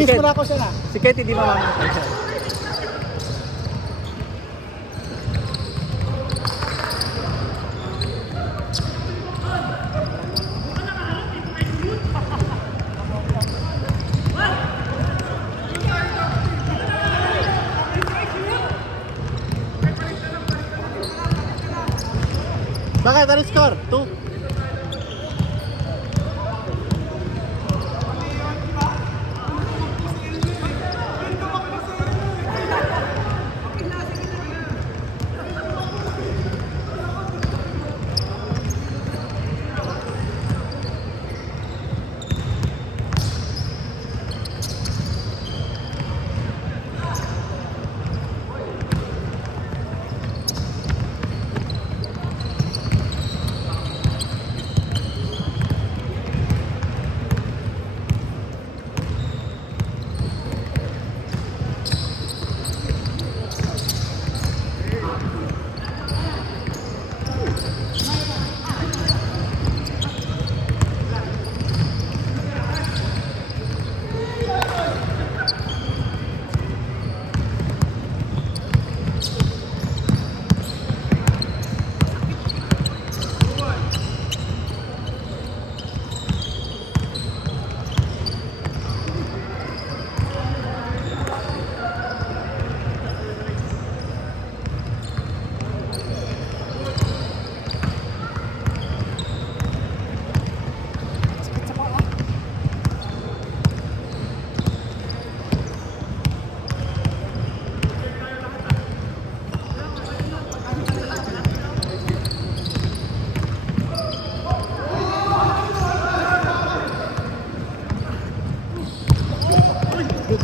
Bis mo na ako siya na. Si Kate hindi mamamatay siya. Bakit? Ano score? 2?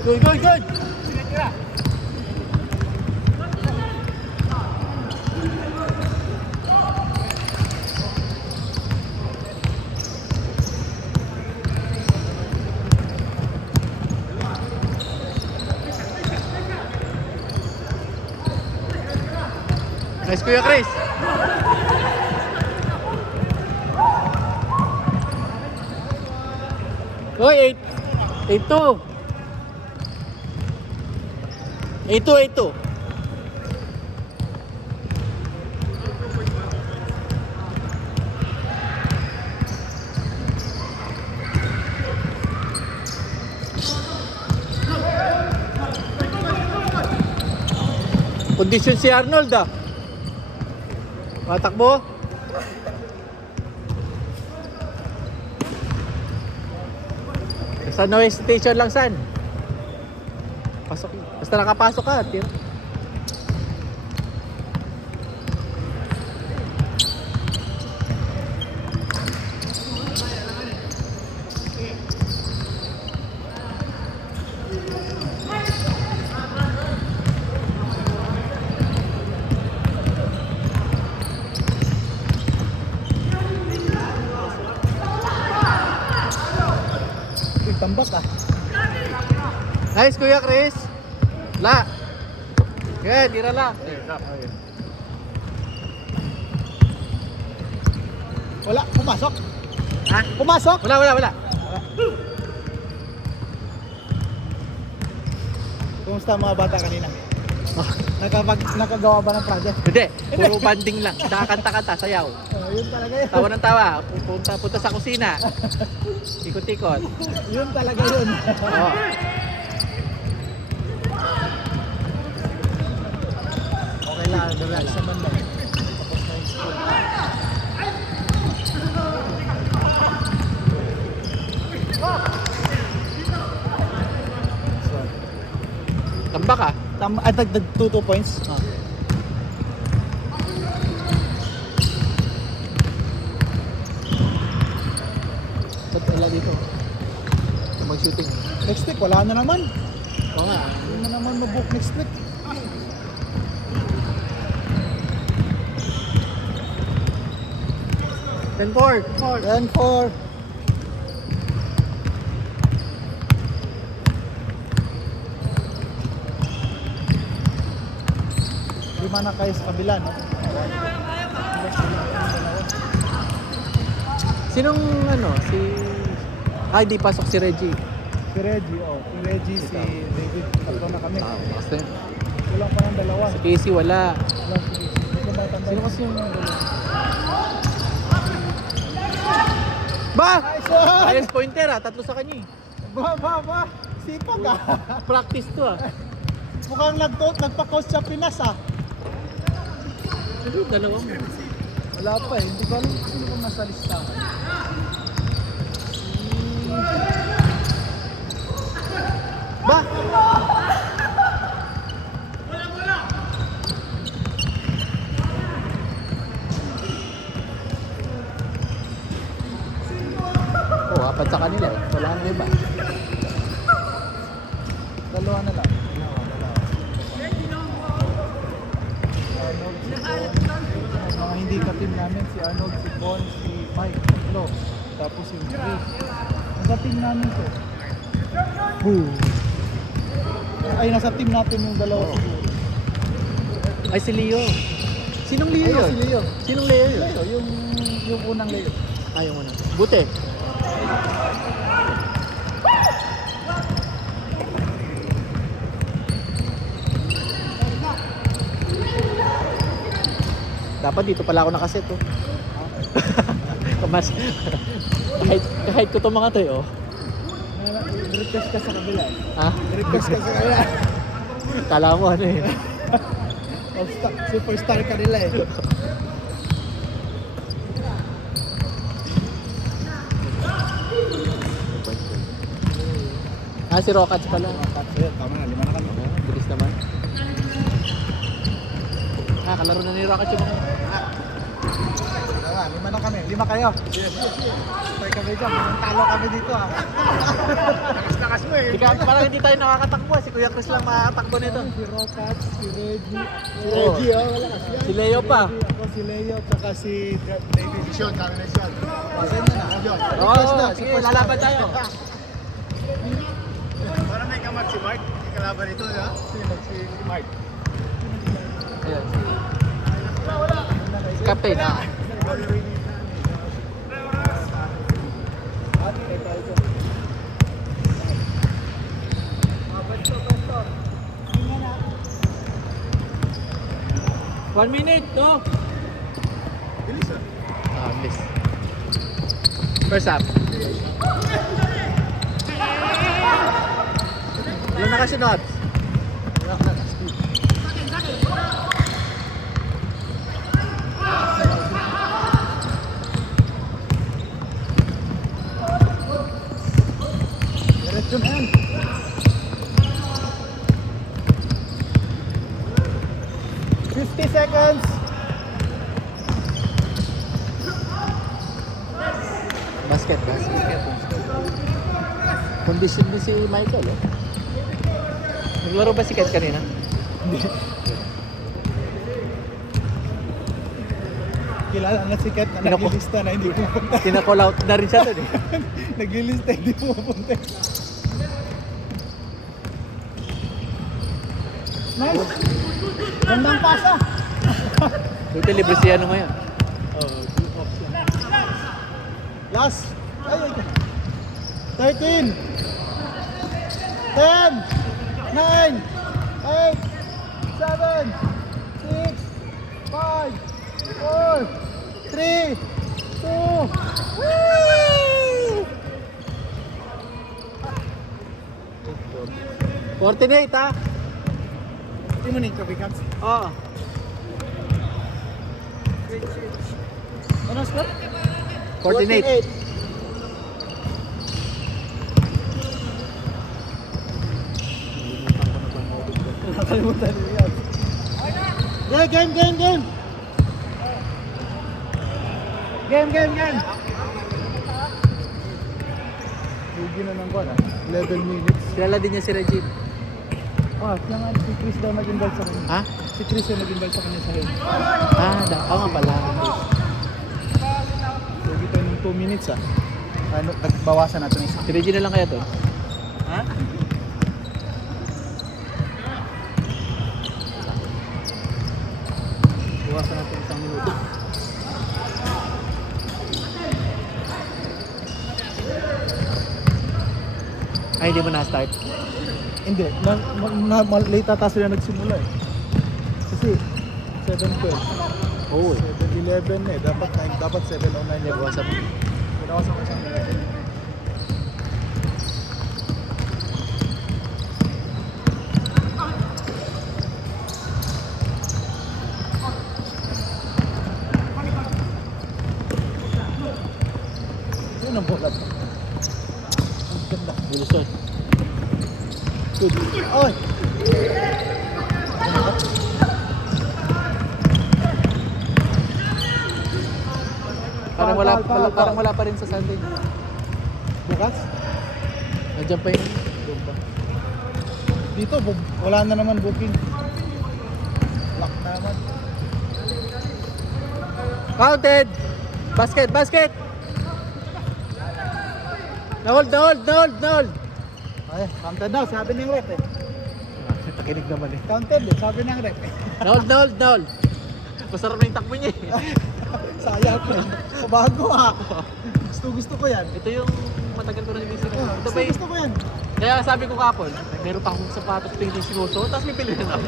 Good, good, good! Nice, Kuya Chris! Hoy, 8-2! 8-2. Kondisyon si Arnold ah. Matakbo. Sa Noe Station lang san. Pasok. Basta nakapasok ka, tira. Tambak ah. Nice, Kuya Chris. La. Good, tira la. Wala, pumasok. Ha? Pumasok? Wala. Kumusta ang mga bata kanina? Nakagawa ba ng project? Hindi, puro banding lang. Nakakanta-kanta, sayaw. Yun talaga yun. Tawa ng tawa. Punta sa kusina. Ikot-ikot. Yun talaga yun. Oo. Okay lang, relax naman lang. Tapos na yung school. Tambak ah. Dagdag 2 points. Ba't wala dito? Mag-shooting. Next week, wala na naman. Oo nga. Hindi na naman mag-book next week. Then 4. 10-4. Lima na kayo sa kabila, no? Sinong ano? Si... Ay, di pasok si Reggie. Si Reggie, Si Reggie, si David. Tatlo na kami. Basta yun. Kulang pa ng dalawa. Si Casey wala. Kulang si Casey. Hindi ko matanda. Sino kasi yung dalawa? Ba! Nice one! Ayos pointer ah, tatlo sa kanya eh. Ba! Sipag ah. Practice to ah. Mukhang nagpa-coach sa Pinas ah. Ano yung dalawa mo? Wala pa eh. Hindi ko alam kung sino kung nasa listahan. Ba! Oo, apat sa kanila eh. Wala nang iba. Dalawa na lang. Mga hindi ka-team namin, si Arnold, si Bon, si Mike, tatlo. Tapos si Chris. Nasa team namin to. Ay, nasa team natin yung dalawa siguro. Ay, si Leo. Sinong Leo Ayun, yun? si Leo. Sinong Leo yun? Leo, yung unang Leo. Ayaw mo na. Buti. Dapat dito pala ako nakaset oh. Mas kahit ko to mga to oh. Request ka sa kabila eh. Ha? Request ka sa kabila. Kala mo ano eh. Superstar ka nila eh. Ah, si Rocats pala. Tama na, 5 na kami. Bilis naman. Ah, kalaro na ni Rocats yung mga. Tama, 5 na kami. 5 kayo. Yes. Tayo kami dyan. Talo kami dito ah. Lakas mo eh. Ika, parang hindi tayo nakakatakbo. Si Kuya Chris lang makatakbo nito. Si Rocat, si Reggie. Si Oo. Reggie oh, wala kasi yan. Si Leo pa. Ako si Leo, tsaka si David. Sean, kami na Sean. Pasend na na. Sean. Oo, sige, lalaban tayo. Para may kamat si Mark. May kalaban ito, ha? Si Mark. Ayan. Si Captain. Ah. One minute, go! Bilis ah. Ah, bilis. First up. Ilan na kasunod? Diretso na yan. Seconds. Basket. Condition din si Michael eh. Naglaro ba si Kat kanina? Kilala na si Kat na Tinako- naglilista na hindi pupunta. Tina-call out na rin siya dun eh. Naglilista hindi pupunta. Nice! Gandang pasa! Buti libre si ano ngayon. Good option. Last! Ay! 13! 10! 9! 8! 7! 6! 5! 4! 3! 2! Woo! 48 ha? Hindi mo na yung coffee cups? Oo. Ano score? 48. Nakalimutan niyo yan. Game! Game! Lugi na ng buwan 11 minutes. Kilala din niya si Regine. Siya nga, si Chris daw nag-invite sa kanya. Ha? Si Chris yung nag-invite sa kanya sa head. Oo nga pala. So, dito yung 2 minutes Ano, nagbawasan natin isa. Si Regine na lang kaya to? Ha? Bawasan natin isang minuto. Ay, Ay, hindi mo na-start. Hindi, late ata sila nagsimula eh. Kasi 7:12. Oo eh. 7:11 eh. Dapat 7:09 yung Nagwasa mo. Pinawasan ko isang minute. Yun ang bulat. Ang ganda. Bulusot. Good. Oy! Parang wala pa rin sa Sunday. Bukas? Nandiyan pa yun. Doon ba? Dito, wala na naman booking. Lock na naman. Counted! Basket, basket! Na-hold, na-hold, na-hold, na-hold! Ay, counted daw, sabi ng rep eh. Nakinig naman eh. Counted eh, sabi ng rep eh. Na-hold, na-hold, na-hold! Masarap na yung takbo niya eh. Sayang ko. Bago ah. Gusto ko yan. Ito yung matagal ko na hindi sinusuot. Ito ba Gusto ko yan. Kaya sabi ko kapon, meron pa akong sapatos na hindi sinusuot, tapos may pili na ako.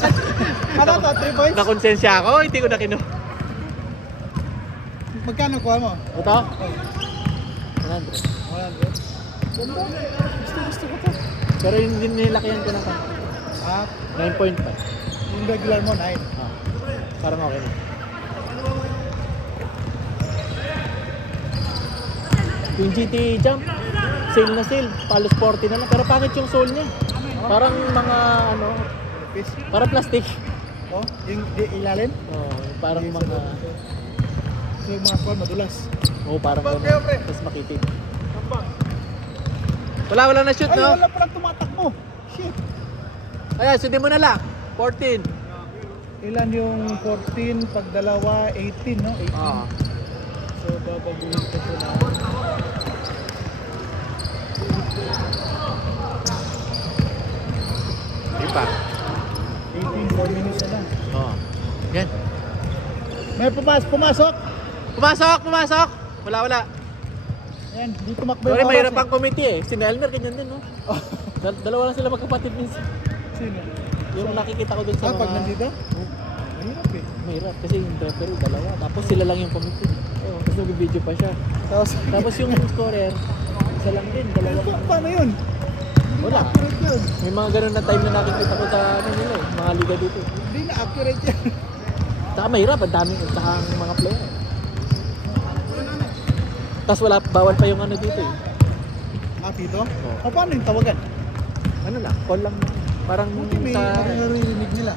Ano to, 3 points? Nakonsensya ako, hindi ko na kinu. Magkano kuha mo? Ito? Oh, 100. 100. Ganda. Gusto ko to. Pero yung nilakihan ko na ka. Ah, 9.5. yung regular mo, 9. Ah, parang okay na. Yung GT Jump, sale na sale, palos 40 na lang. Pero pangit yung sole niya. Parang mga ano, Fish. parang plastic. Oh, yung ilalim? Oh, parang Yung mga, So yung mga squad madulas. oh parang Pre, ganun. pre. Tapos makitid. Wala na shoot, Ay, no? wala palang tumatakbo. Shit. Ayan, sundin mo na lang. 14. Ilan yung 14 pag dalawa, 18 no? 18. Ah. So babaguhin ko ito na. Di pa. 18, 4 minutes na lang. Oh. Yan. May pumasok. Pumasok, pumasok. Wala. Ayan, di tumakbo Sorry, yung mahirap oras ang committee eh. Si Nelmer, ganyan din, no? Oh. Dalawa lang sila magkapatid minsan. Sino? Yung nakikita ko dun sa Pag mga... nandito? Mahirap eh. Mahirap kasi yung referee, dalawa. Tapos sila lang yung committee. Oo. Tapos nag-video pa siya. Tapos yung scorer, isa lang din, dalawa. Paano yun? Wala. Accurate yun. May mga ganun na time na nakikita ko sa ano nila eh, mga liga dito. Hindi na accurate yan. Saka mahirap, ang daming saka ang mga player. Tapos wala, bawal pa yung ano dito eh. Dito? Oo. O paano yung tawagan? Ano lang, call lang. Parang Buti may sa... naririnig nila.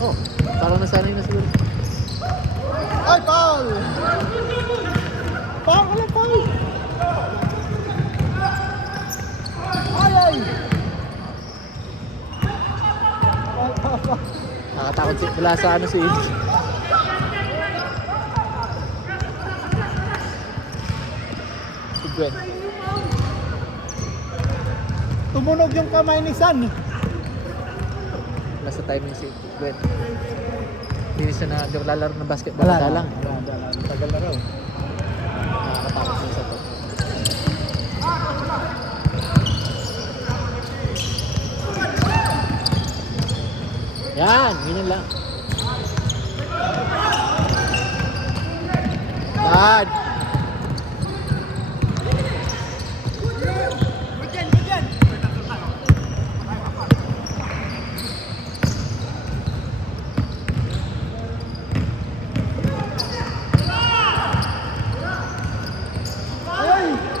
Oh, parang nasanay na siguro. Ay, Paul! Paul, wala Paul! Ay! Nakatakot si, wala sa ano si... Si Gwen. Tumunog yung kamay ni San. Nasa timing si Gwen. Hindi siya na lalaro ng basketball. Wala lang. Tagal na raw. Nakakatakot siya sa to. Yan, ganyan lang. Yan.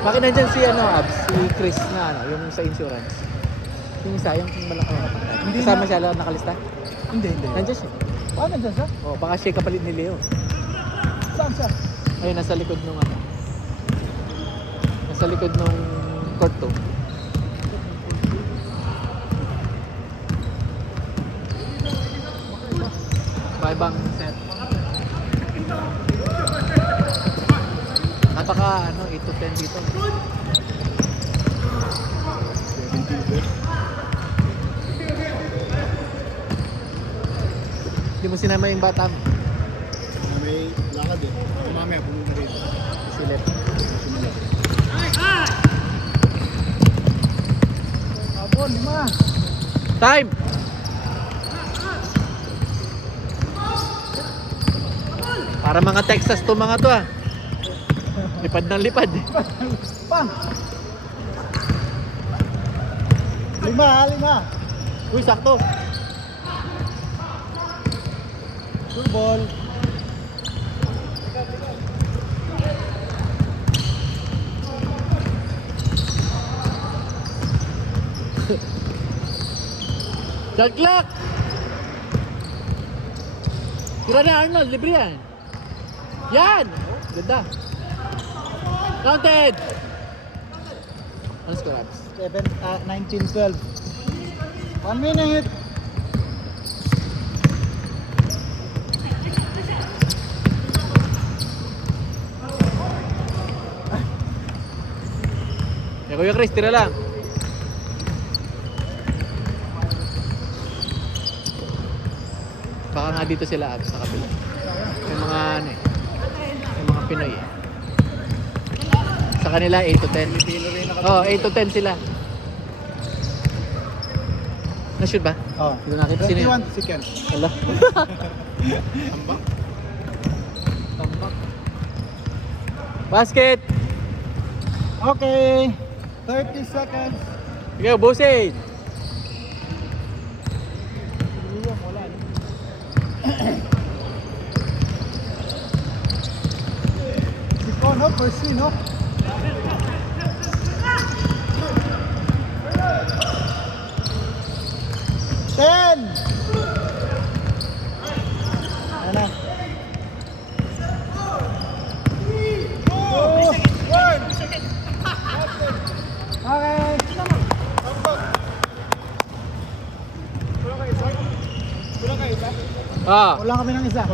Bakit nandyan si ano, Abs? Si Chris na ano, yung sa insurance. Yung isa, yung malaki na kapatid. Hindi Kasama na. siya lang nakalista? Hindi. Nandyan siya. Paano dyan siya? Oh, baka siya kapalit ni Leo. Saan siya? Ayun, nasa likod nung ano. Nasa likod nung court to. Ibang set. Napaka ano, 8 to 10 dito. Hindi mo sinama yung bata mo. May lakad eh. Mamaya pumunta rito. Silip. Time! Para mga Texas to mga to ah. Lipad ng lipad. Pang! 5. Uy, sakto. Good ball. Shot clock! Tira na Arnold, libre yan. Yan! Ganda. Counted! Ano score, Abs? 19-12. 1 minute. Eh, Kuya Chris, tira lang. Baka nga dito sila Abs sa kabila. May mga ano eh. May mga Pinoy eh. Sa kanila 8 to 10. Oh, 8 to 10 sila. Na-shoot ba? Oh. Hindi ko nakita sino yun. 21 seconds. Hala. Tambak. Tambak. Basket! Okay. 30 seconds. Sige, busin! Ikaw, no? Pursue, no? Ten! Ano na? 2, 1. Okay. Ah! Kulang kami ng isa.